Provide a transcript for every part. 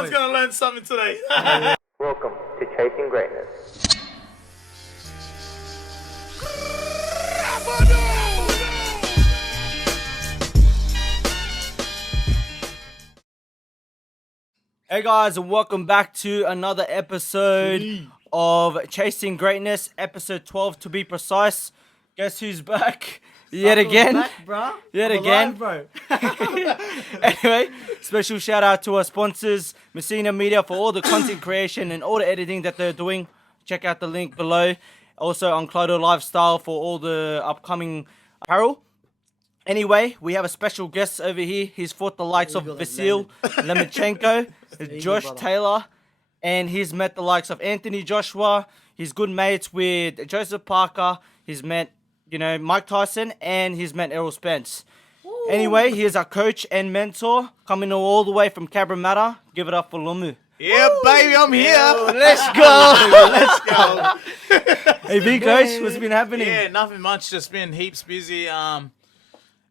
Everyone's going to learn something today. Welcome to Chasing Greatness. Hey guys, and welcome back to another episode of Chasing Greatness, episode 12 to be precise. Guess who's back? Yet again. Back, bro. Yet I'm again. alive, bro. Anyway, special shout out to our sponsors, Messina Media, for all the content creation and all the editing that they're doing. Check out the link below. Also, Unclodo Lifestyle for all the upcoming apparel. Anyway, we have a special guest over here. He's fought the likes of Vasyl, Lomachenko, Josh brother. Taylor, and he's met the likes of Anthony Joshua. He's good mates with Joseph Parker. He's met, Mike Tyson, and he's met Errol Spence. Anyway, here's our coach and mentor coming all the way from Cabramatta. Give it up for Lomu. Yeah, baby, I'm here. Let's go. Let's go. Hey, big coach, what's been happening? Yeah, nothing much. Just been heaps busy.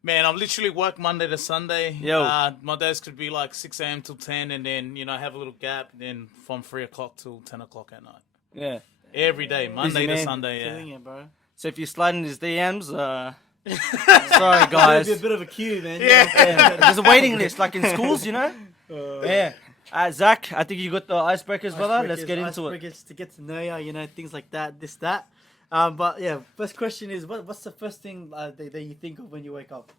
Man, I'm literally work Monday to Sunday. Yo. My days could be like 6 a.m. till 10, and then, have a little gap, then from 3 o'clock till 10 o'clock at night. Yeah. Every day, Monday to man. Sunday, yeah. Killing it, bro. So if you slide in his DMs, sorry guys. Be a bit of a queue, man. Yeah. There's a waiting list, like in schools, Yeah. Zach, I think you got the icebreakers, brother. Let's get into it. Icebreakers to get to know you, things like that, this, that. But yeah, first question is, what's the first thing that you think of when you wake up?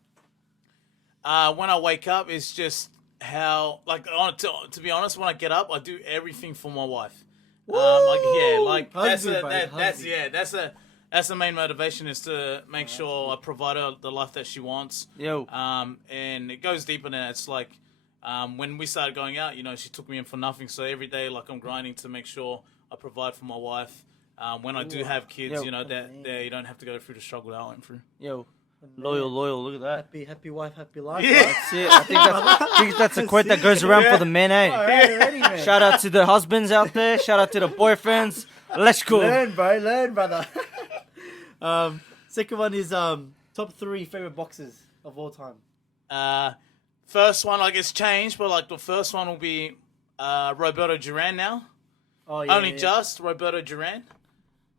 When I wake up, it's just how, to be honest, when I get up, I do everything for my wife. That's the main motivation, is to make sure I provide her the life that she wants. Yo. And it goes deeper than that. It's like, when we started going out, she took me in for nothing. So every day, I'm grinding to make sure I provide for my wife. When I do have kids, Yo. that you don't have to go through the struggle that I went through. Yo. Loyal, look at that. Happy wife, happy life. Yeah. That's it. I think that's a quote that goes around for the men, eh? Already, man. Shout out to the husbands out there. Shout out to the boyfriends. Let's go. Learn, bro. Learn, brother. Second one is top 3 favorite boxers of all time. First one, it's changed, but the first one will be Roberto Duran now. Oh yeah. Just Roberto Duran,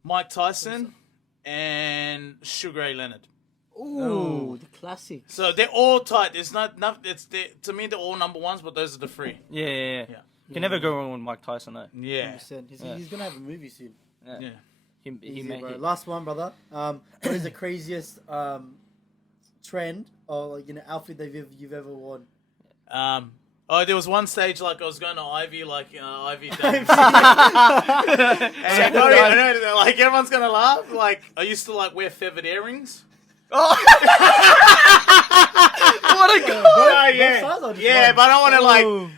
Mike Tyson, and Sugar Ray Leonard. Ooh, the classics. So they're all tight. There's to me they're all number ones, but those are the 3. Yeah. Yeah. You can never go wrong with Mike Tyson, though. Yeah. 100%. He's gonna have a movie soon. Yeah. He Easy, made bro. it. Last one, brother. What is the craziest trend or outfit that you've ever worn? There was one stage I was going to Ivy, Ivy Dance. And I know, everyone's gonna laugh. I used to wear feathered earrings. What a guy! Yeah, but I don't want to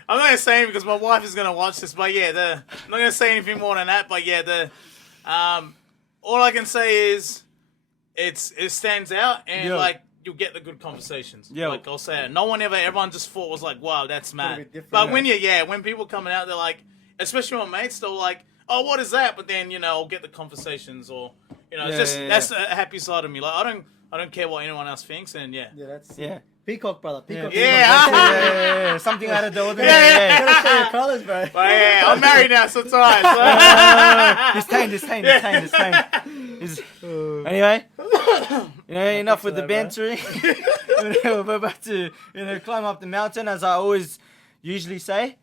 I'm not gonna say anything because my wife is gonna watch this. But yeah, I'm not gonna say anything more than that. But yeah, all I can say is it stands out, and you'll get the good conversations. Yeah. I'll say it. Everyone just thought was wow, that's mad. different, But when people coming out, they're especially my mates, they're oh, what is that? But then I'll get the conversations, or that's a happy side of me. I don't care what anyone else thinks, and Yeah, that's Yeah. Peacock, brother. Peacock. Yeah. Something out of the ordinary. You gotta show your colours, bro. But yeah, I'm married now, so it's alright. This time. Anyway, enough with the bantering. We're about to, climb up the mountain, as I always usually say.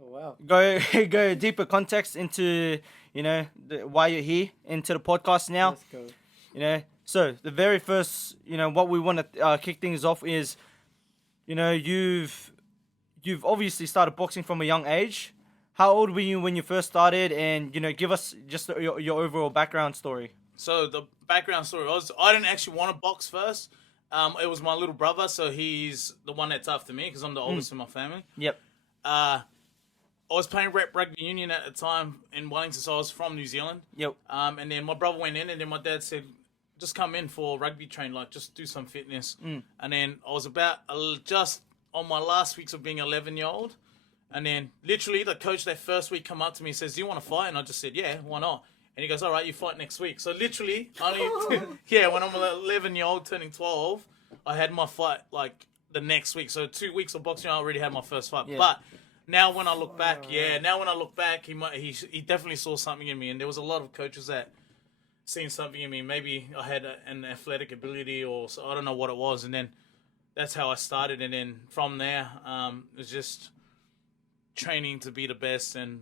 Oh, wow. Go deeper context into, why you're here, into the podcast now. Let's go. So the very first, what we want to kick things off is, you've obviously started boxing from a young age. How old were you when you first started? And, give us just your overall background story. So the background story was, I didn't actually want to box first. It was my little brother, so he's the one that's after me because I'm the oldest in my family. Yep. I was playing rep rugby union at the time in Wellington, so I was from New Zealand. Yep. And then my brother went in, and then my dad said, just come in for rugby train, just do some fitness. And then I was about just on my last weeks of being 11-year-old. And then literally the coach that first week come up to me and says, do you want to fight? And I just said, yeah, why not? And he goes, all right, you fight next week. So literally, when I'm 11-year-old turning 12, I had my fight the next week. So 2 weeks of boxing, I already had my first fight. Yeah. But now when I look back, he definitely saw something in me, and there was a lot of coaches that seen something in me. Maybe I had an athletic ability, or so, I don't know what it was, and then that's how I started, and then from there, it was just training to be the best and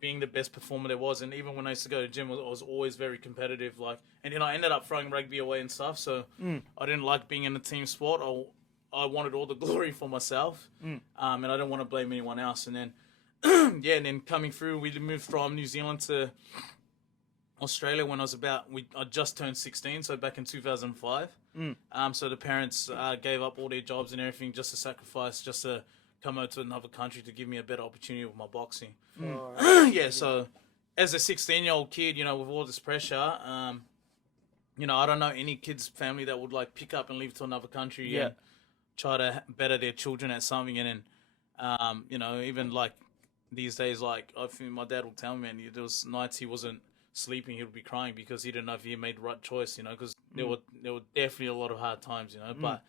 being the best performer there was. And even when I used to go to the gym, I was always very competitive. And then I ended up throwing rugby away and stuff, so I didn't like being in a team sport. I wanted all the glory for myself, and I didn't want to blame anyone else. And then, and then coming through, we moved from New Zealand to Australia when I just turned 16, so back in 2005. So the parents gave up all their jobs and everything just to sacrifice, just to come out to another country to give me a better opportunity with my boxing. So as a 16-year-old kid, with all this pressure, I don't know any kid's family that would pick up and leave to another country and try to better their children at something. And then, even these days, I think my dad will tell me, man, there was nights he wasn't sleeping, he would be crying because he didn't know if he made the right choice, because there were definitely a lot of hard times, but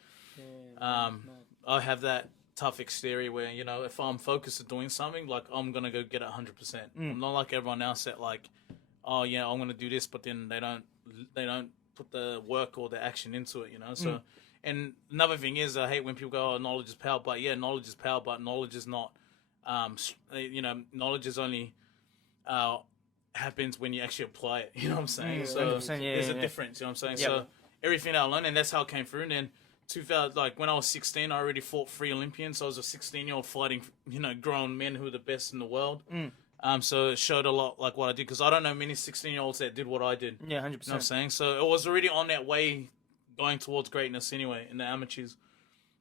I have that tough exterior where, if I'm focused on doing something, I'm going to go get it 100%. I'm not like everyone else that I'm going to do this, but then they don't put the work or the action into it, so. And another thing is, I hate when people go, knowledge is power, but knowledge is power, but knowledge is not, knowledge is only, happens when you actually apply it, you know what I'm saying? So there's a difference, you know what I'm saying? Yep. So everything I learned, and that's how it came through. And then 2000, when I was 16, I already fought 3 Olympians. So I was a 16-year-old fighting, grown men who were the best in the world. So it showed a lot what I did, because I don't know many 16-year-olds that did what I did. Yeah, 100%. You know what I'm saying? So it was already on that way going towards greatness anyway in the amateurs.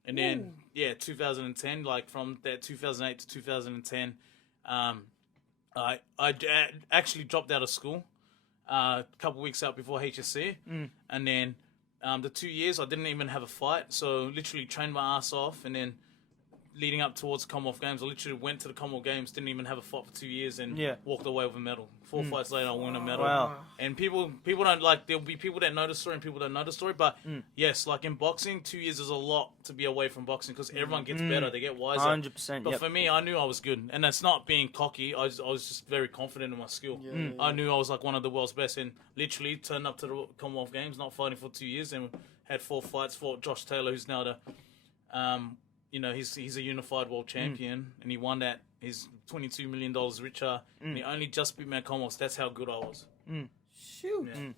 And then, 2010, from that 2008 to 2010, I actually dropped out of school a couple of weeks out before HSC. And then the 2 years, I didn't even have a fight. So literally trained my ass off. And then leading up towards the Commonwealth Games, I literally went to the Commonwealth Games, didn't even have a fight for 2 years, and walked away with a medal. 4 fights later, I won a medal. Wow. And people don't there'll be people that know the story and people that know the story. But yes, in boxing, 2 years is a lot to be away from boxing, because everyone gets better, they get wiser. 100%. But for me, I knew I was good, and that's not being cocky. I was just very confident in my skill. I knew I was one of the world's best, and literally turned up to the Commonwealth Games, not fighting for 2 years, and had 4 fights. Fought Josh Taylor, who's now the he's a unified world champion, and he won that. He's $22 million richer, and he only just beat me at Commonwealth. That's how good I was. Shoot. Yeah.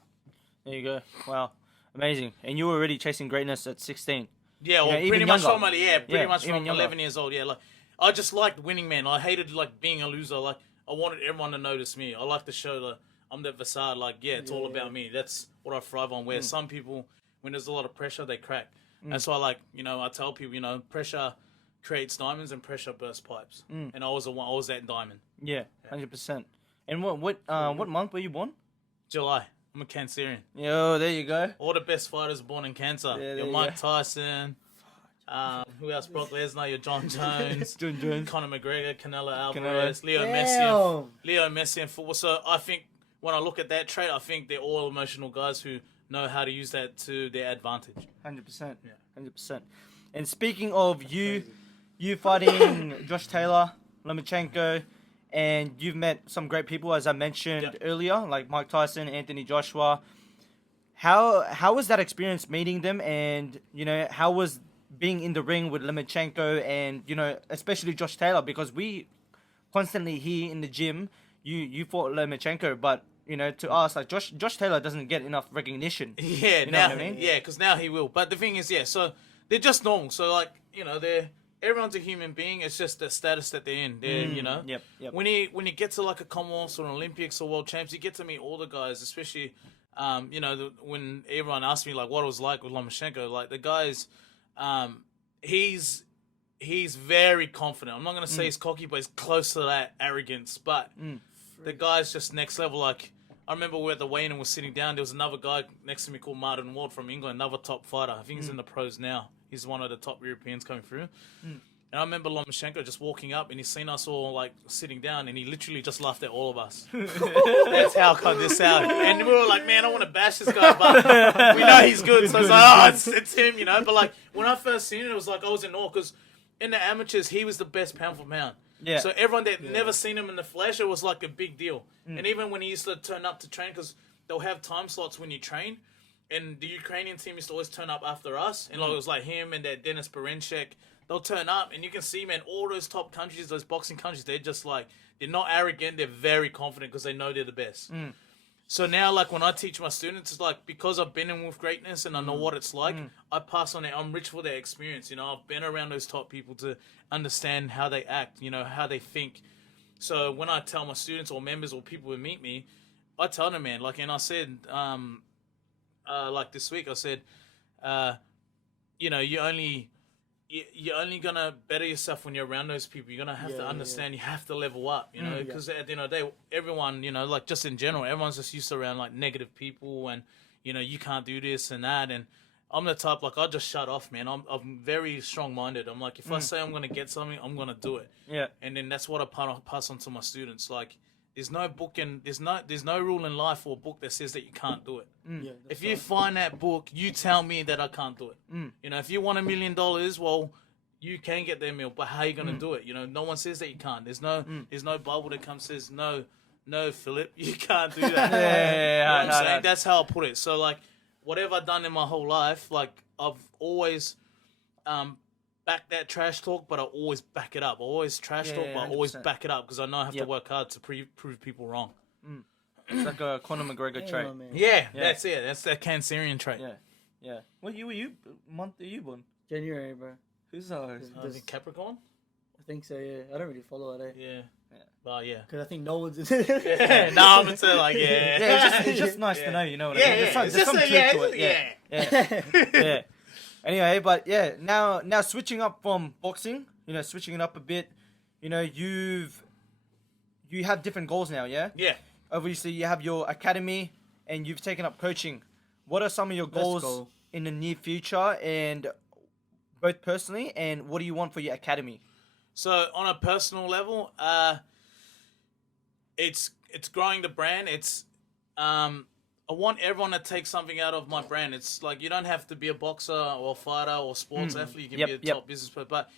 There you go. Wow. Amazing. And you were already chasing greatness at 16. Yeah, well, even pretty much younger. pretty much even from younger. 11 years old. Yeah, I just liked winning, man. I hated being a loser. I wanted everyone to notice me. I like to show that I'm that Vasyl. It's all about me. That's what I thrive on. Where some people, when there's a lot of pressure, they crack. And so I tell people, pressure creates diamonds and pressure bursts pipes. And I was that diamond. Yeah, 100%. And what month were you born? July. I'm a Cancerian. Yo, there you go. All the best fighters born in Cancer. Yeah, Your Mike Tyson. Who else? Brock Lesnar. Your John Jones. John Jones. Conor McGregor. Canelo Alvarez. Canelo. Leo Messi in football. So I think when I look at that trait, I think they're all emotional guys who know how to use that to their advantage. 100%. Yeah. 100%. And speaking of you fighting Josh Taylor, Lomachenko, and you've met some great people, as I mentioned earlier, like Mike Tyson, Anthony Joshua. How was that experience meeting them, and how was being in the ring with Lomachenko and especially Josh Taylor, because we constantly hear in the gym you fought Lomachenko, but to us, Josh Taylor doesn't get enough recognition. Yeah, you know what I mean? Yeah, because now he will. But the thing is, so they're just normal. So everyone's a human being. It's just the status that they're in. Yep. When you get to a Commonwealth or an Olympics or World Champs, you get to meet all the guys, especially when everyone asked me what it was like with Lomachenko. The guys, he's very confident. I'm not gonna say he's cocky, but he's close to that arrogance. But the guy's just next level. I remember we were at the weigh-in and we're sitting down. There was another guy next to me called Martin Ward from England, another top fighter. I think he's in the pros now. He's one of the top Europeans coming through. And I remember Lomachenko just walking up, and he's seen us all sitting down, and he literally just laughed at all of us. That's how cut this out. And we were like, man, I want to bash this guy, but we know he's good. So it's it's him, But when I first seen it, it was I was in awe, because in the amateurs, he was the best pound for pound. Yeah. So everyone that never seen him in the flesh, it was like a big deal. And even when he used to turn up to train, because they'll have time slots when you train, and the Ukrainian team used to always turn up after us, and like, it was like him and that Denis Berenchek. They'll turn up, and you can see, man, all those top countries, those boxing countries, they're just like, they're not arrogant, they're very confident because they know they're the best. So now, like, when I teach my students, it's like, because I've been in with greatness and I know what it's like, I pass on it. I'm rich for their experience, you know. I've been around those top people to understand how they act, you know, how they think. So when I tell my students or members or people who meet me, I tell them, man, like, and I said, like this week, I said, you know, you're only gonna better yourself when you're around those people. You're gonna have to understand. You have to level up, you know, because at the end of the day, everyone, you know, like just in general, everyone's just used to around like negative people, and you know, you can't do this and that. And I'm the type, like, I just shut off, man. I'm very strong minded. I'm like, if I say I'm gonna get something, I'm gonna do it. Yeah. And then that's what I pass on to my students. Like, there's no book and there's no rule in life or book that says that you can't do it. Yeah, if you find that book, you tell me that I can't do it. You know, if you want $1 million, well, you can get that meal, but how are you gonna do it? You know, no one says that you can't. There's no Bible that comes says no, Philip, you can't do that. You know what I'm saying? That's how I put it. So like, whatever I've done in my whole life, like I've always back that trash talk, but I always back it up. I always trash talk, but I always back it up because I know I have to work hard to prove people wrong. It's like a Conor McGregor trait. Yeah, that's it. That's that Cancerian trait. Yeah. What month are you born? January, bro. Who's ours? Capricorn? I think so, yeah. I don't really follow it, Yeah. Well, yeah. Because I think no one's... No, I'm going to say, like, it's just nice to know, you know what I mean? There's some truth to it. Yeah. Anyway, but yeah, now switching up from boxing, you know, switching it up a bit, you know, you have different goals now, yeah? Yeah. Obviously, you have your academy and you've taken up coaching. What are some of your goals in the near future, and both personally, and what do you want for your academy? So on a personal level, it's growing the brand. It's I want everyone to take something out of my brand. It's like, you don't have to be a boxer or a fighter or sports athlete. You can be a top business person. But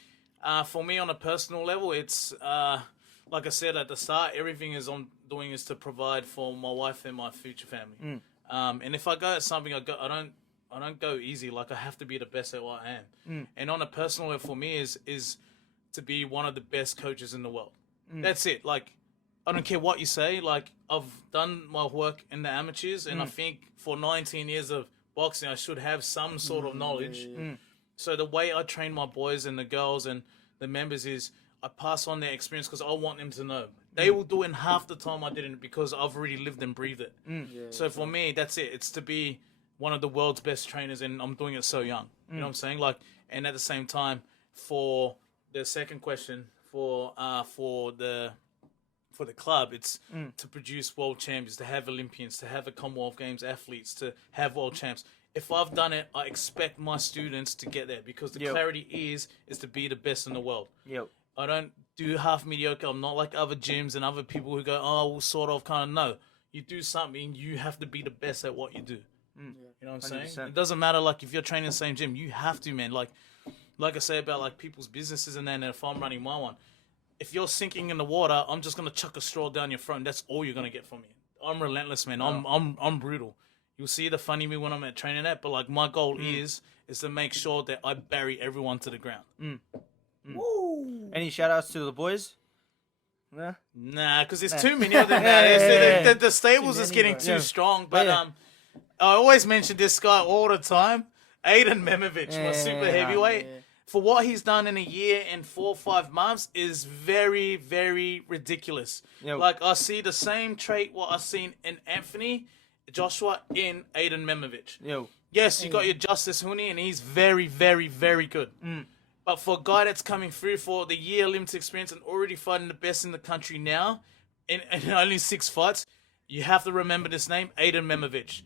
for me, on a personal level, it's like I said at the start, everything I'm doing is to provide for my wife and my future family. And if I go at something, I don't go easy. Like, I have to be the best at what I am. And on a personal level, for me, is to be one of the best coaches in the world. That's it. Like, I don't care what you say. Like, I've done my work in the amateurs, and I think for 19 years of boxing, I should have some sort of knowledge. So the way I train my boys and the girls and the members is I pass on their experience because I want them to know. They will do it in half the time I didn't, because I've already lived and breathed it. So for me, that's it. It's to be one of the world's best trainers, and I'm doing it so young. You know what I'm saying? Like, and at the same time, for the second question, for the club, it's to produce world champions, to have Olympians, to have a Commonwealth Games athletes, to have world champs. If I've done it, I expect my students to get there, because the clarity is to be the best in the world. I don't do half mediocre. I'm not like other gyms and other people who go, oh, we'll sort of kind of. No, you do something, you have to be the best at what you do. You know what I'm 100%. Saying? It doesn't matter, like, if you're training in the same gym, you have to, man. Like I say about like people's businesses, and then if I'm running my one, if you're sinking in the water, I'm just gonna chuck a straw down your throat, and that's all you're gonna get from me. I'm relentless, man. I'm brutal. You'll see the funny me when I'm at training that, but like, my goal is to make sure that I bury everyone to the ground. Any shout outs to the boys? Nah, because there's too many of them now. The stables is getting too strong. But I always mention this guy all the time, Aiden Memovich, my super heavyweight. For what he's done in a year and 4 or 5 months is very, very ridiculous. Like, I see the same trait what I've seen in Anthony Joshua in Aiden Memovich. Yes, you got your Justice Huni, and he's very, very, very good. But for a guy that's coming through for the year limited experience and already fighting the best in the country now, in only 6 fights, you have to remember this name, Aiden Memovich.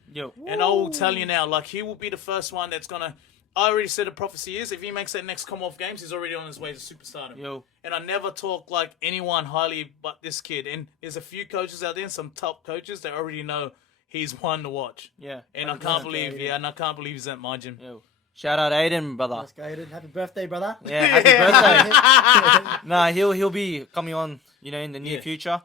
And I will tell you now, like, he will be the first one that's going to... I already said the prophecy is, if he makes that next Commonwealth Games, he's already on his way to superstardom. And I never talk like anyone highly but this kid. And there's a few coaches out there, some top coaches that already know he's one to watch. And I can't believe, and I can't believe he's at my gym. Shout out Aiden, brother. Let's go, Aiden. Happy birthday, brother. Yeah, happy birthday. Nah, he'll be coming on, in the near future.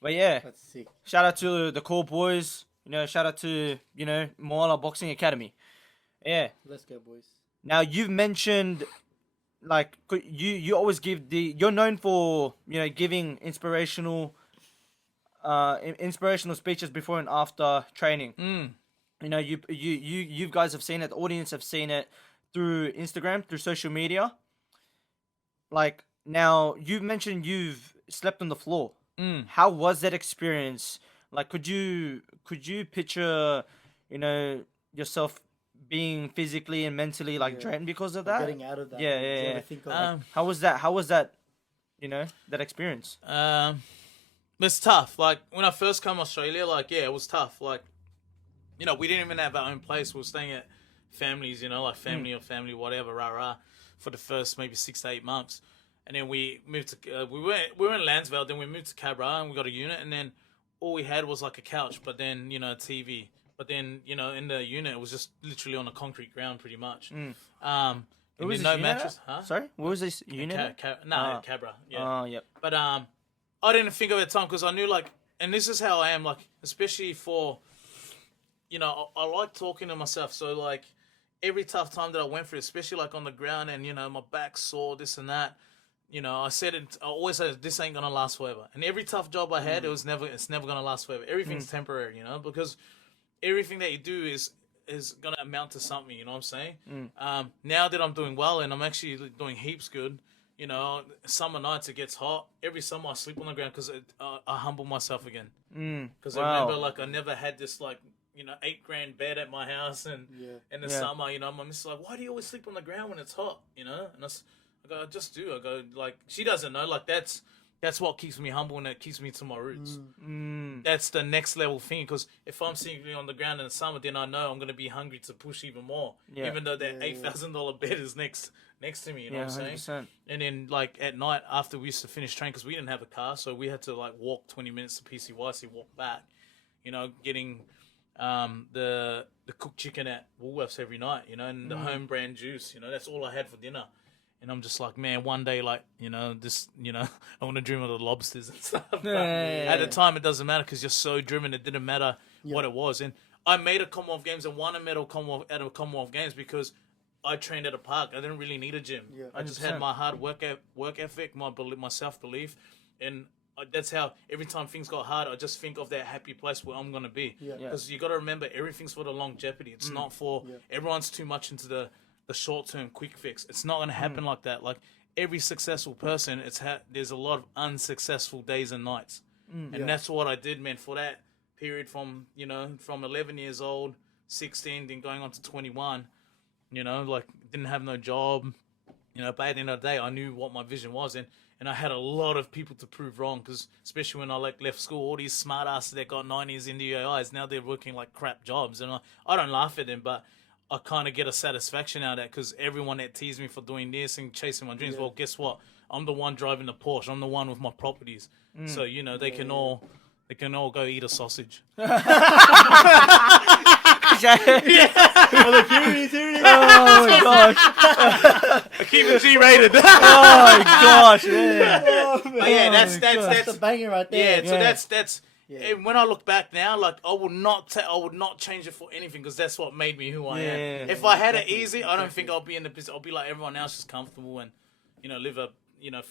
But yeah, That's sick. shout out to the core boys. Shout out to Moala Boxing Academy. Yeah. Let's go, boys. Now you've mentioned, like, you always give you're known for giving inspirational speeches before and after training. You guys have seen it. The audience have seen it through Instagram, through social media. Like, now you've mentioned you've slept on the floor. How was that experience? Like, could you picture, yourself being physically and mentally drained because of that? Getting out of that. Yeah, Did you yeah. ever think of, How was that? How was that? That experience. It's tough. Like, when I first came to Australia, it was tough. Like, we didn't even have our own place. We were staying at families, family or family, whatever, for the first maybe 6 to 8 months. And then we moved to, we were in Landsvale, then we moved to Cabramatta and we got a unit. And then all we had was like a couch, but then, TV. But then, in the unit, it was just literally on a concrete ground pretty much. Where was no this mattress. unit? Sorry? Where was this unit? Cabra. Yeah. Oh, yep. But I didn't think of it at the time because I knew, and this is how I am, especially for, I like talking to myself. So, every tough time that I went through, especially, on the ground and, my back sore, this and that, I said it, I always said, this ain't going to last forever. And every tough job I had, it's never going to last forever. Everything's temporary, because everything that you do is going to amount to something, you know what I'm saying? Now that I'm doing well and I'm actually doing heaps good, summer nights it gets hot. Every summer I sleep on the ground because I humble myself again. Because I remember, I never had this, $8,000 bed at my house, and in the summer, my missus is like, why do you always sleep on the ground when it's hot, And I just do. I go, she doesn't know, that's what keeps me humble and it keeps me to my roots. That's the next level thing, because if I'm sleeping on the ground in the summer, then I know I'm going to be hungry to push even more, even though that $8,000 bed is next to me, you know what I'm 100%. saying? And then, at night, after we used to finish training, because we didn't have a car, so we had to, walk 20 minutes to PCYC, walk back, getting the cooked chicken at Woolworths every night, and the home brand juice, that's all I had for dinner. And I'm just like, man, one day, this, I want to dream of the lobsters and stuff. At the time, it doesn't matter because you're so driven. It didn't matter what it was. And I made a Commonwealth Games and won a medal at a Commonwealth Games because I trained at a park. I didn't really need a gym. I just had my hard work ethic, my self-belief. And that's how every time things got hard, I just think of that happy place where I'm going to be. Because you got to remember, everything's for the longevity. It's not for everyone's too much into the short-term quick fix. It's not going to happen like that. Every successful person, there's a lot of unsuccessful days and nights. And that's what I did, man, for that period from 11 years old, 16, then going on to 21, didn't have no job, but at the end of the day, I knew what my vision was. And I had a lot of people to prove wrong, because especially when I left school, all these smart asses that got 90s in the UAIs, now they're working crap jobs. And I don't laugh at them, but I kind of get a satisfaction out of that, because everyone that teased me for doing this and chasing my dreams, well, guess what? I'm the one driving the Porsche. I'm the one with my properties. So, they can all go eat a sausage. Oh my gosh. I keep it G-rated. Oh my gosh. Yeah. But yeah, that's a banger right there. Yeah, so that's. And when I look back now, I would not change it for anything, because that's what made me who I am. If I had it easy, I don't think I'll be in the business. I'll be like everyone else, just comfortable and live a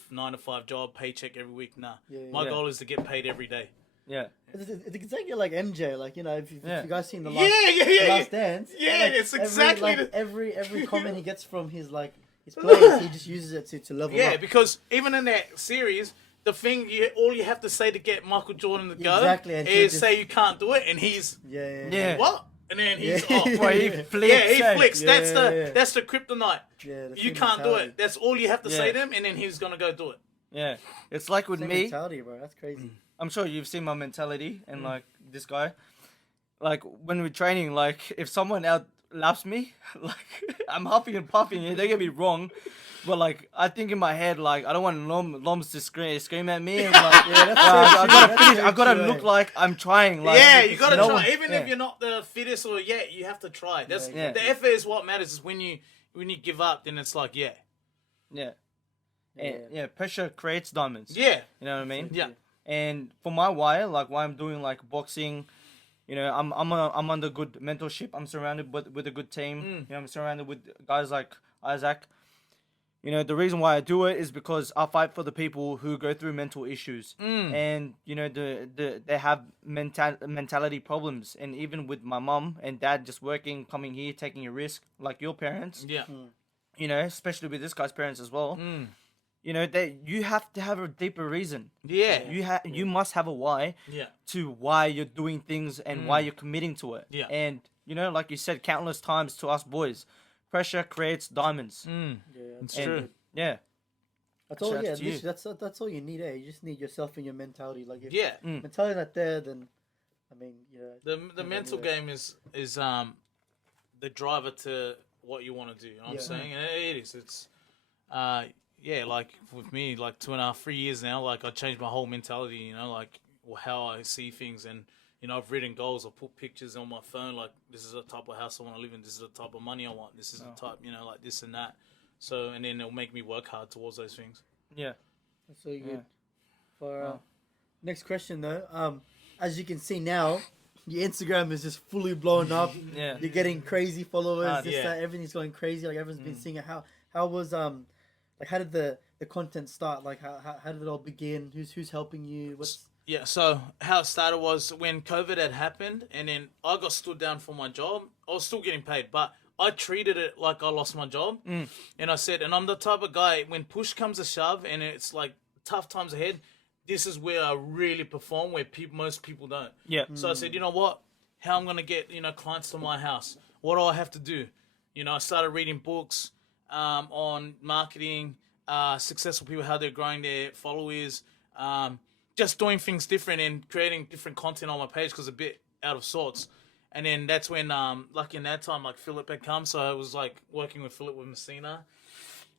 9 to 5 job, paycheck every week. Nah, my goal is to get paid every day. Yeah. It's exactly like MJ, if you guys seen the last, the last dance. Yeah, it's exactly every comment he gets from his his plays, he just uses it to level up. Yeah, because even in that series, the thing all you have to say to get Michael Jordan to go is say you can't do it, and he's what? And then he's off. He flicks. He flicks. That's the kryptonite. Yeah, you can't do it. That's all you have to say to him, and then he's gonna go do it. Yeah, it's like with me. Mentality, bro. That's crazy. I'm sure you've seen my mentality, and this guy, when we're training, if someone outlaps me, I'm huffing and puffing. Don't get me wrong, but I think in my head, I don't want Lomz to scream at me. And, I gotta look like I'm trying. You gotta try. Even if you're not the fittest, you have to try. The effort is what matters. Is when you when you give up, then it's like, yeah. Yeah. And, pressure creates diamonds. Yeah. You know what I mean? Yeah. And for my why, like why I'm doing like boxing, you know, I'm under good mentorship. I'm surrounded with a good team. You know, I'm surrounded with guys like Isaac. You know, the reason why I do it is because I fight for the people who go through mental issues, and you know, they have mentality problems. And even with my mum and dad just working, coming here, taking a risk, like your parents. Yeah. You know, especially with this guy's parents as well. You know, that you have to have a deeper reason. Yeah. You must have a why. Yeah. To why you're doing things and why you're committing to it. Yeah. And you know, like you said countless times to us boys, pressure creates diamonds. It's And, true. Yeah. That's all. Shout out Yeah, to you. that's all you need. You just need yourself and your mentality. Like, if Yeah. mentality not there, then I mean, The mental game is the driver to what you want to do. You know what I'm saying? And it is. It's like with me, like 2.5, 3 years now, like I changed my whole mentality, you know, like how I see things. And, you know, I've written goals, I've put pictures on my phone, like this is the type of house I want to live in, this is the type of money I want, this is the type, you know, like this and that. So, and then it'll make me work hard towards those things. Yeah. that's all good. For next question though, as you can see now, your Instagram is just fully blown up. Yeah. You're getting crazy followers. This, Yeah. that, everything's going crazy. Like everyone's been seeing it. How was like how did the content start? Like how did it all begin? Who's helping you? What's Yeah, so how it started was when COVID had happened, and then I got stood down for my job. I was still getting paid, but I treated it like I lost my job. And I said, and I'm the type of guy, when push comes to shove and it's like tough times ahead, this is where I really perform, where most people don't. Yeah. So I said, you know what? How I'm going to get, you know, clients to my house? What do I have to do? You know, I started reading books on marketing, successful people, how they're growing their followers, just doing things different and creating different content on my page because a bit out of sorts. And then that's when, like in that time, like Philip had come. So I was like working with Philip with Messina.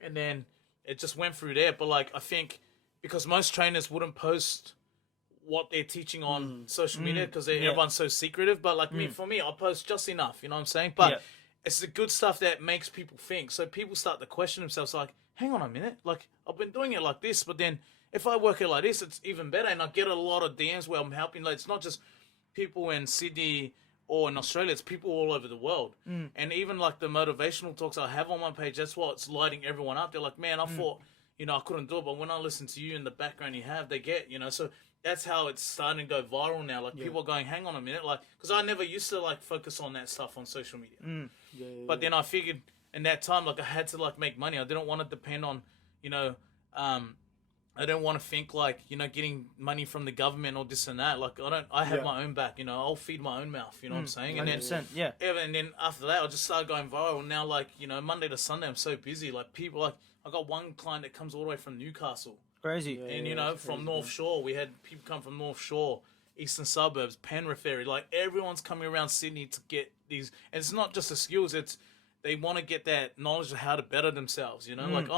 And then it just went through there. But like, I think because most trainers wouldn't post what they're teaching on social media because everyone's so secretive. But like for me, I post just enough, you know what I'm saying? But it's the good stuff that makes people think. So people start to question themselves like, hang on a minute. Like, I've been doing it like this, but then if I work it like this, it's even better. And I get a lot of DMs where I'm helping. Like, it's not just people in Sydney or in Australia, it's people all over the world. And even like the motivational talks I have on my page, that's what's lighting everyone up. They're like, man, I thought, you know, I couldn't do it, but when I listen to you in the background you have, they get, you know, so that's how it's starting to go viral now. Like people are going, hang on a minute, like, because I never used to like focus on that stuff on social media. But then I figured in that time, like I had to like make money. I didn't want to depend on, you know, I don't want to think like, you know, getting money from the government or this and that. Like I have my own back, you know, I'll feed my own mouth, you know what I'm saying? And 100%, yeah. And then after that, I just started going viral. Now, like, you know, Monday to Sunday, I'm so busy. Like people, like I got one client that comes all the way from Newcastle. Crazy. And, you know, from North Shore, we had people come from North Shore, eastern suburbs, Penrith area. Like everyone's coming around Sydney to get these. And it's not just the skills, it's they want to get that knowledge of how to better themselves, you know? Like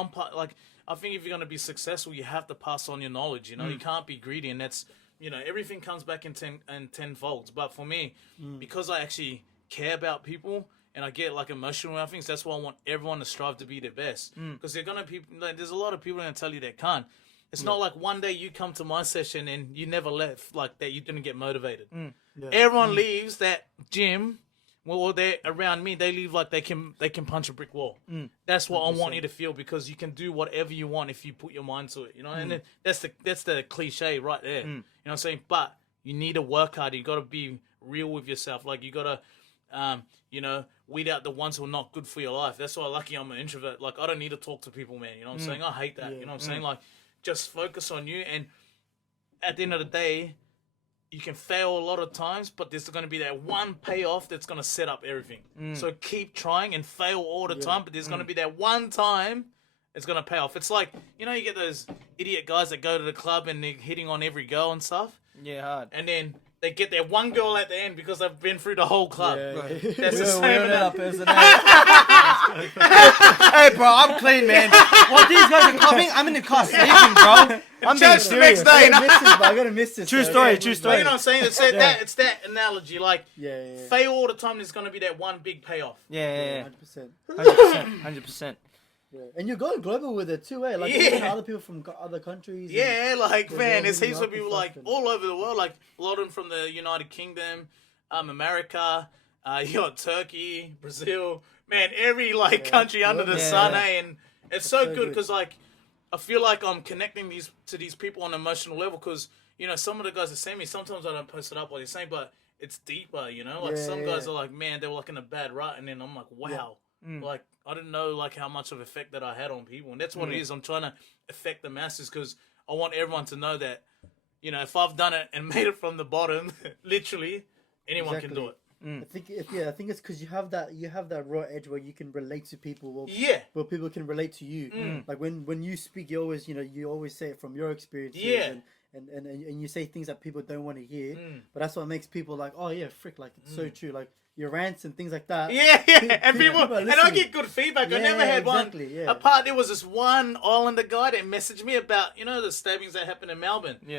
I think if you're going to be successful, you have to pass on your knowledge. You know, you can't be greedy, and that's, you know, everything comes back in 10 folds. But for me, because I actually care about people and I get like emotional about things, that's why I want everyone to strive to be their best. Because they're gonna be like, there's a lot of people going to tell you they can't. It's not like one day you come to my session and you never left, like that you didn't get motivated. Everyone leaves that gym. Well, they're around me. They leave like they can punch a brick wall. That's what 100%. I want you to feel, because you can do whatever you want if you put your mind to it. You know, and then that's the cliche right there. You know what I'm saying? But you need to work hard. You got to be real with yourself. Like you got to, you know, weed out the ones who are not good for your life. That's why lucky I'm an introvert. Like I don't need to talk to people, man. You know what I'm saying? I hate that. You know what I'm saying? Like just focus on you. And at the end of the day, you can fail a lot of times, but there's going to be that one payoff that's going to set up everything. So keep trying and fail all the time, but there's going to be that one time it's going to pay off. It's like, you know, you get those idiot guys that go to the club and they're hitting on every girl and stuff. Yeah, hard. And then they get their one girl at the end because they've been through the whole club. Yeah. That's the We same. don't with know that. that person. Hey, bro, I'm clean, man. While these guys are coming, I'm in the car sleeping, bro. I'm being Church the serious. next day. I gotta miss this. True though. story, Yeah, true we- story. You know what I'm saying? It's that analogy. Like, Yeah. fail all the time, there's going to be that one big payoff. Yeah. 100%. 100%. Yeah. And you're going global with it too, eh? Like Yeah. even other people from other countries. Yeah, like, Yeah, man, they're there's really heaps of up and people, like, stuff and- all over the world. Like, a lot of them from the United Kingdom, America, you got Turkey, Brazil. Man, every, like, country under the Yeah. sun, eh? And it's so so good good. because, like, I feel like I'm connecting to these people on an emotional level because, you know, some of the guys that send me, sometimes I don't post it up what they're saying, but it's deeper, you know? Like, Yeah, some yeah, guys yeah. are like, man, they were, like, in a bad rut, and then I'm like, wow. Like, I didn't know, like, how much of effect that I had on people. And that's what it is. I'm trying to affect the masses because I want everyone to know that, you know, if I've done it and made it from the bottom, literally, anyone can do it. I think it's because you have that raw edge where you can relate to people. Where people can relate to you. Like when you speak, you always say it from your experiences. Yeah. And you say things that people don't want to hear. But that's what makes people like, oh yeah, frick, like it's so true. Like your rants and things like that. Yeah, and people, are and I listening. get good feedback. I Yeah, never had exactly, one. yeah. Apart, there was this one Islander guy that messaged me about, you know, the stabbings that happened in Melbourne. Yeah.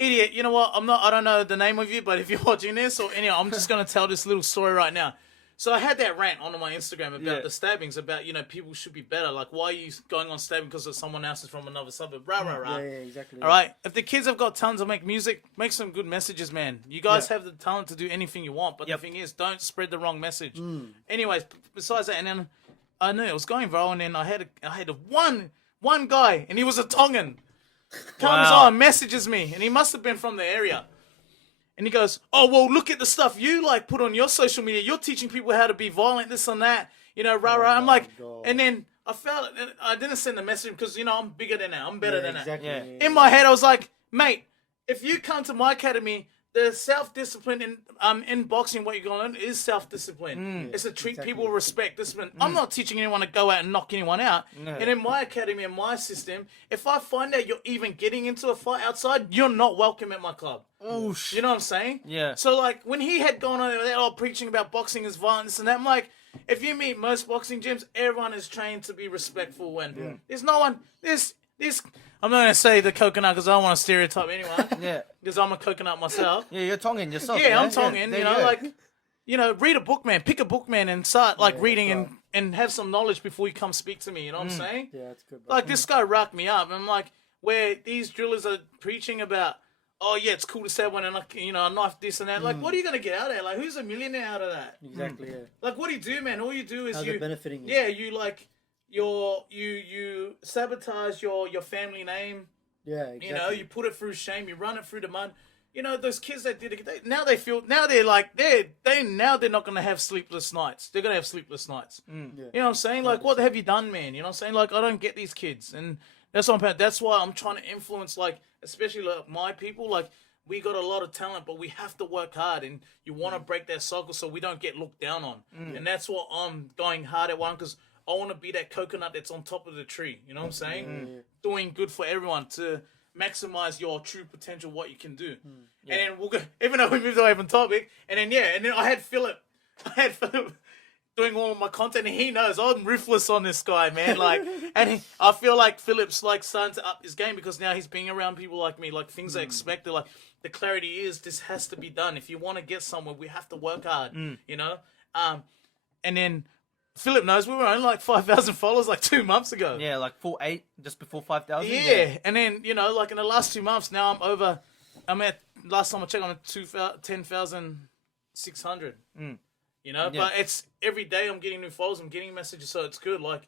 Idiot, you know what? I don't know the name of you, but if you're watching this, or anyway, I'm just gonna tell this little story right now. So I had that rant on my Instagram about the stabbings, about, you know, people should be better. Like, why are you going on stabbing because someone else is from another suburb? Yeah, exactly. All right. If the kids have got talent to make music, make some good messages, man. You guys have the talent to do anything you want, but the thing is, don't spread the wrong message. Anyways, besides that, and then I knew it was going viral, and then I had one guy, and he was a Tongan. Comes on, messages me, and he must have been from the area. And he goes, oh, well, look at the stuff you, like, put on your social media. You're teaching people how to be violent, this and that. You know, rah. I'm like, God. and then I felt, I didn't send the message because, you know, I'm bigger than that. I'm better than that. Exactly. Yeah. In my head, I was like, mate, if you come to my academy, the self-discipline in boxing, what you're going to learn is self-discipline. It's to treat people with respect, discipline. I'm not teaching anyone to go out and knock anyone out. No. And in my academy, in my system, if I find out you're even getting into a fight outside, you're not welcome at my club. Oh, You know what I'm saying? Yeah. So, like, when he had gone on there, all preaching about boxing is violence and that, I'm like, if you meet most boxing gyms, everyone is trained to be respectful. And there's no one, this, I'm not going to say the coconut because I don't want to stereotype anyone. Yeah. Because I'm a coconut myself. Yeah, you're Tongan yourself. Yeah, man. I'm Tongan, there you know, go. like, you know, read a book, man. Pick a book, man, and start, like, reading and have some knowledge before you come speak to me, you know what I'm saying? Yeah, that's good. Bro. Like, this guy racked me up. I'm like, where these drillers are preaching about, oh, yeah, it's cool to stab one and, like, you know, a knife, this and that. Like, what are you going to get out of it? Like, who's a millionaire out of that? Exactly. Yeah. Like, what do you do, man? All you do is How's it benefiting you? Yeah, you, like, you sabotage your family name. Yeah. Exactly. You know, you put it through shame, you run it through the mud. You know, those kids that did it, now they're like, they're not going to have sleepless nights. They're going to have sleepless nights. Yeah. You know what I'm saying? Like, what have you done, man? You know what I'm saying? Like, I don't get these kids. And that's why I'm trying to influence, like, especially like my people. Like, we got a lot of talent, but we have to work hard. And you want to break that cycle so we don't get looked down on. And that's what I'm going hard at one, because I want to be that coconut that's on top of the tree. You know what I'm saying? Doing good for everyone to maximize your true potential, what you can do. And then we'll go, even though we moved away from topic, and then I had Philip doing all of my content, and he knows I'm ruthless on this guy, man. Like, and I feel like Philip's like starting to up his game because now he's being around people like me. Like, things are expected. Like, the clarity is this has to be done. If you want to get somewhere, we have to work hard. You know, and then Philip knows we were only like 5,000 followers like 2 months ago. Yeah, like 4.8, just before 5,000. Yeah, and then, you know, like in the last 2 months, now last time I checked, I'm at 10,600. You know, but it's every day I'm getting new followers, I'm getting messages, so it's good. Like,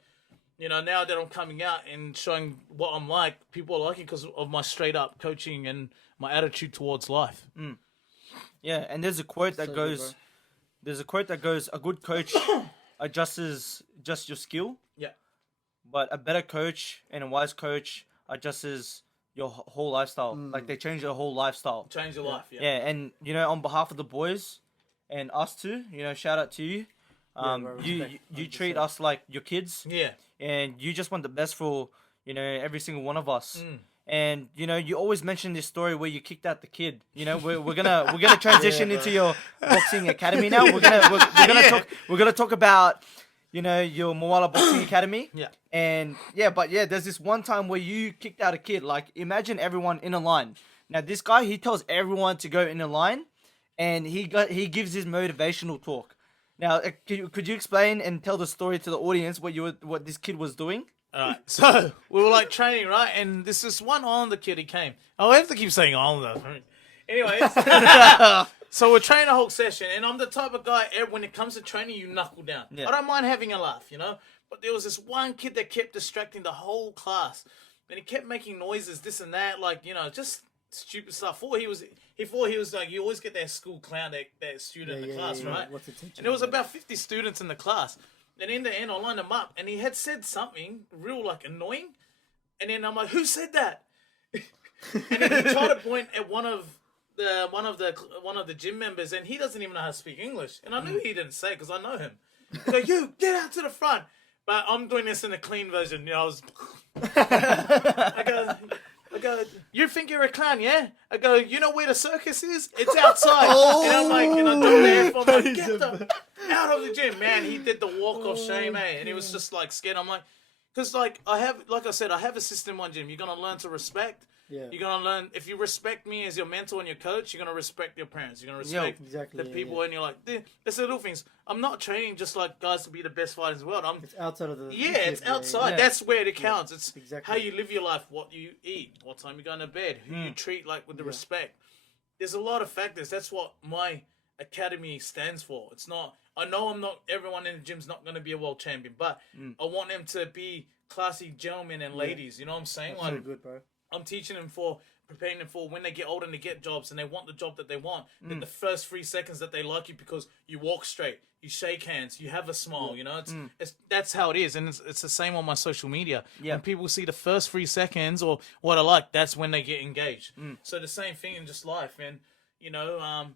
you know, now that I'm coming out and showing what I'm like, people are liking because of my straight up coaching and my attitude towards life. Yeah, and there's a quote that So goes, a good coach adjusts just your skill, Yeah. but a better coach and a wise coach adjusts your whole lifestyle. Like, they change your whole lifestyle. Change your life. Yeah. Yeah, and, you know, on behalf of the boys and us too, you know, shout out to you. bro, You respect, treat 100%. us like your kids, Yeah. and you just want the best for, you know, every single one of us. And you know, you always mention this story where you kicked out the kid. You know, we're gonna transition into your boxing academy now. We're gonna talk about, you know, your Moala Boxing Academy. Yeah. And there's this one time where you kicked out a kid. Like, imagine everyone in a line. Now, this guy, he tells everyone to go in a line, and he gives his motivational talk. Now, could you explain and tell the story to the audience what this kid was doing? Alright, so we were like training, right? And this one Islander kid, he came. Oh, I have to keep saying Islander. Anyways, so we're training a whole session, and I'm the type of guy, when it comes to training, you knuckle down. Yeah. I don't mind having a laugh, you know? But there was this one kid that kept distracting the whole class. And he kept making noises, this and that, like, you know, just stupid stuff. He thought he was like, you always get that school clown, that student in the class, right? What's attention? And there was about 50 students in the class. And in the end, I lined him up, and he had said something real, like, annoying. And then I'm like, who said that? And then he tried to point at one of the gym members, and he doesn't even know how to speak English. And I knew he didn't say it because I know him. So you get out to the front. But I'm doing this in a clean version. You know, I go, you think you're a clown, yeah? I go, you know where the circus is? It's outside. And I'm like, and I do that. I'm like, get out of the gym, man. He did the walk of shame, and he was just like scared. I'm like, because like I have a system in my gym. You're gonna learn to respect. Yeah. You're gonna learn, if you respect me as your mentor and your coach, you're gonna respect your parents. You're gonna respect the people, and you're like, there's little things. I'm not training just like guys to be the best fighters in the world. It's outside of the it's outside. Yeah. That's where it counts. It's how you live your life, what you eat, what time you go to bed, who you treat like with the respect. There's a lot of factors. That's what my academy stands for. It's not. I know everyone in the gym's not gonna be a world champion, but I want them to be classy gentlemen and ladies. You know what I'm saying? That's so good, bro. I'm teaching them preparing them for when they get older and they get jobs and they want the job that they want. Then the first 3 seconds that they like you because you walk straight, you shake hands, you have a smile. You know, it's that's how it is, and it's the same on my social media. Yeah. When people see the first 3 seconds or what I like, that's when they get engaged. So the same thing in just life, and you know,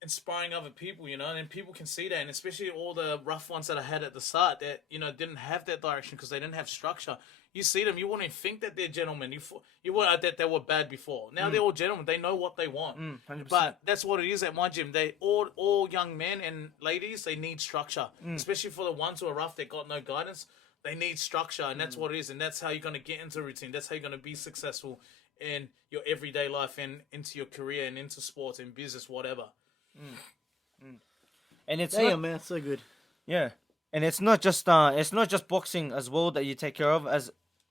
inspiring other people. You know, and people can see that, and especially all the rough ones that I had at the start that didn't have that direction because they didn't have structure. You see them, you wouldn't think that they're gentlemen. You wouldn't that they were bad before. Now they're all gentlemen. They know what they want. 100%. But that's what it is at my gym. They all young men and ladies, they need structure. Especially for the ones who are rough, they got no guidance. They need structure, and that's what it is. And that's how you're going to get into a routine. That's how you're going to be successful in your everyday life and into your career and into sports and business, whatever. And it's man, so good. Yeah. And it's not just boxing as well that you take care of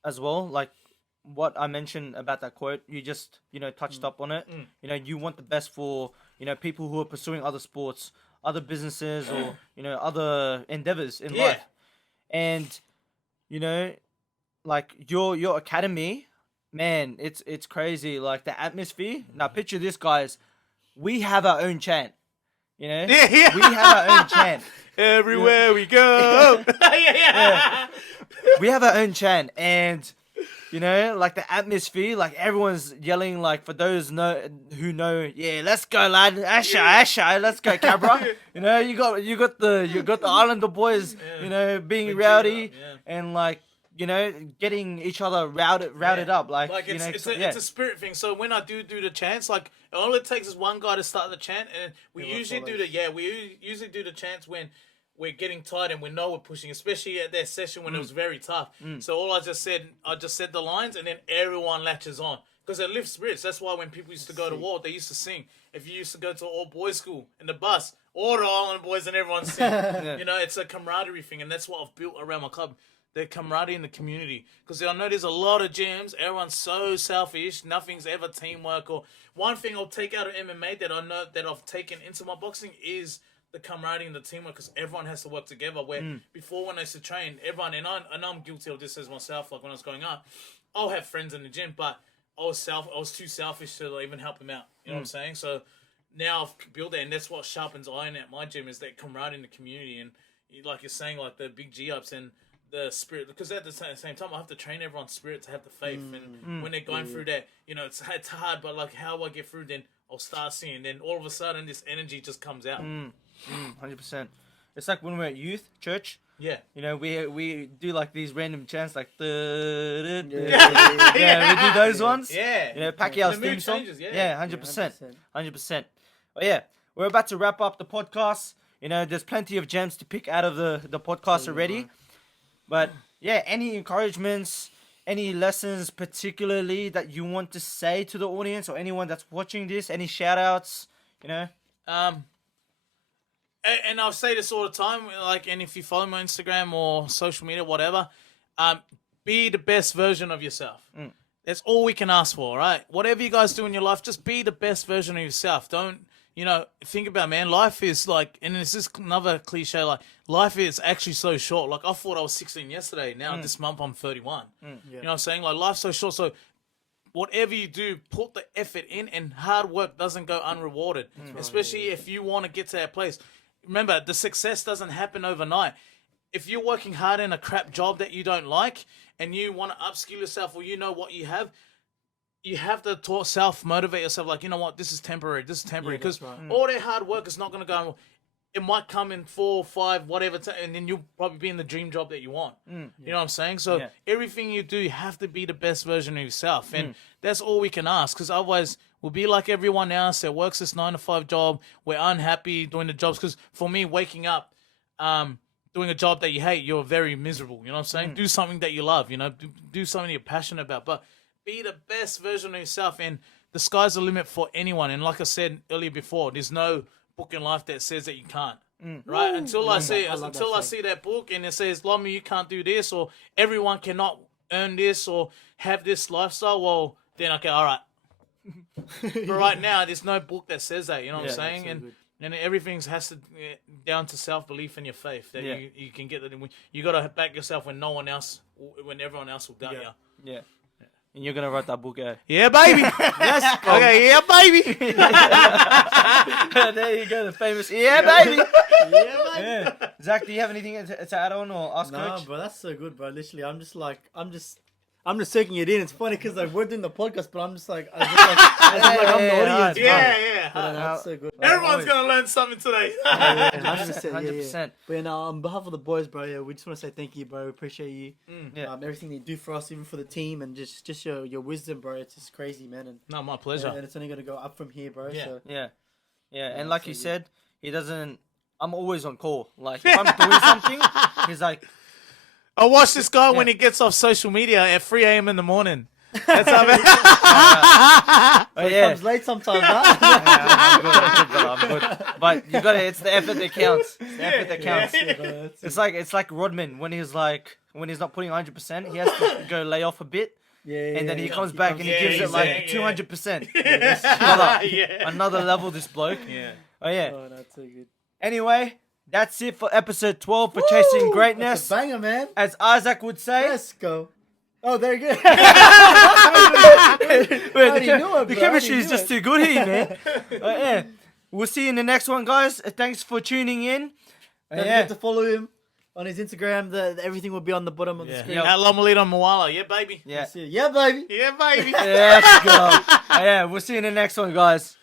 as well, like what I mentioned about that quote, you just, touched up on it. You want the best for, people who are pursuing other sports, other businesses, or, other endeavors in life. And, like your academy, man, it's crazy. Like the atmosphere. Now picture this, guys. We have our own chant. We have our own chant. Everywhere we go. We have our own chant, and like the atmosphere, like everyone's yelling. Like for those who know, yeah, let's go, lad, Asha, let's go, Cabra. You got the Islander boys, being rowdy and like. Getting each other routed up, like it's a spirit thing. So when I do the chants, like all it takes is one guy to start the chant, and we usually do the chants when we're getting tired and we know we're pushing, especially at that session when it was very tough. So all I just said the lines, and then everyone latches on because it lifts spirits. That's why when people used to go to war, they used to sing. If you used to go to an all boys school in the bus, all the Island boys and everyone sing. It's a camaraderie thing, and that's what I've built around my club. The camaraderie in the community, because I know there's a lot of gyms. Everyone's so selfish. Nothing's ever teamwork. Or one thing I'll take out of MMA that I know that I've taken into my boxing is the camaraderie and the teamwork, because everyone has to work together. Where before when I used to train, everyone and I'm guilty of this as myself. Like when I was growing up, I'll have friends in the gym, but I was too selfish to even help them out. You know what I'm saying? So now I've built that, and that's what sharpens iron at my gym is that camaraderie in the community, and like you're saying, like the big G ups and the spirit, because at the same time I have to train everyone's spirit to have the faith, and when they're going through that, it's hard, but like how I get through, then I'll start seeing, then all of a sudden this energy just comes out. 100%. It's like when we're at youth church, Yeah. You know, we do like these random chants like the Yeah. we do those ones. Yeah. You know, Pacquiao's The mood theme song. changes, yeah. 100%. 100%. Oh yeah, we're about to wrap up the podcast. You know, there's plenty of gems to pick out of the podcast already. But yeah, any encouragements, any lessons particularly that you want to say to the audience or anyone that's watching this, any shout outs, you know? And I'll say this all the time, like, and if you follow my Instagram or social media, whatever, be the best version of yourself. That's all we can ask for, right? Whatever you guys do in your life, just be the best version of yourself. Don't, you know, think about, man, life is like, and it's just another cliche, like, life is actually so short. Like, I thought I was 16 yesterday. Now, this month, I'm 31. You know what I'm saying? Like, life's so short. So, whatever you do, put the effort in, and hard work doesn't go unrewarded, especially if you want to get to that place. Remember, the success doesn't happen overnight. If you're working hard in a crap job that you don't like and you want to upskill yourself, or you know what you have to self-motivate yourself. Like, you know what, this is temporary. Because all that hard work is not going to go on. It might come in 4, 5, whatever, and then you'll probably be in the dream job that you want. You know what I'm saying? So everything you do, you have to be the best version of yourself. And that's all we can ask, because otherwise we'll be like everyone else that works this 9-to-5 job. We're unhappy doing the jobs, because for me, waking up, doing a job that you hate, you're very miserable. You know what I'm saying? Do something that you love, you know, do something you're passionate about. But be the best version of yourself, and the sky's the limit for anyone. And like I said earlier before, there's no book in life that says that you can't. Right? Until I see that book and it says, Lomu, you can't do this, or everyone cannot earn this or have this lifestyle, well, then okay, all right. But right now, there's no book that says that. You know what I'm saying? And everything has to down to self-belief and your faith that you can get that. You got to back yourself when everyone else will doubt you. Yeah. And you're going to write that book out. Yeah, baby. Yes. Okay, yeah, baby. There you go, the famous, yeah, baby. Yeah. Zach, do you have anything to add on or ask Coach? No, bro, that's so good, bro. Literally, I'm just taking it in. It's funny because like, we're doing the podcast, but I'm the audience. That's so good. Everyone's gonna learn something today. 100%. But on behalf of the boys, bro, we just want to say thank you, bro. We appreciate you. Everything that you do for us, even for the team, and just your wisdom, bro. It's just crazy, man. And no, my pleasure. And it's only gonna go up from here, bro. Yeah. And like you said, he doesn't. I'm always on call. Like if I'm doing something, he's like. I watch this guy when he gets off social media at 3 a.m. in the morning. That's how it comes late sometimes, huh? I'm good. But you got it's the effort that counts. It's the effort that counts. It's like Rodman when he's not putting 100%, he has to go lay off a bit. And then he comes back and he gives it like 200%. Another level, this bloke. Oh, that's so good. Anyway, that's it for episode 12 for Chasing Greatness. That's a banger, man. As Isaac would say. Let's go. Oh, there you go. The chemistry is just too good here, man. We'll see you in the next one, guys. Thanks for tuning in. Don't forget to follow him on his Instagram. Everything will be on the bottom of the screen. At Lomalito Moala. Yeah, baby. Yeah, baby. Yeah, baby. Let's go. We'll see you in the next one, guys.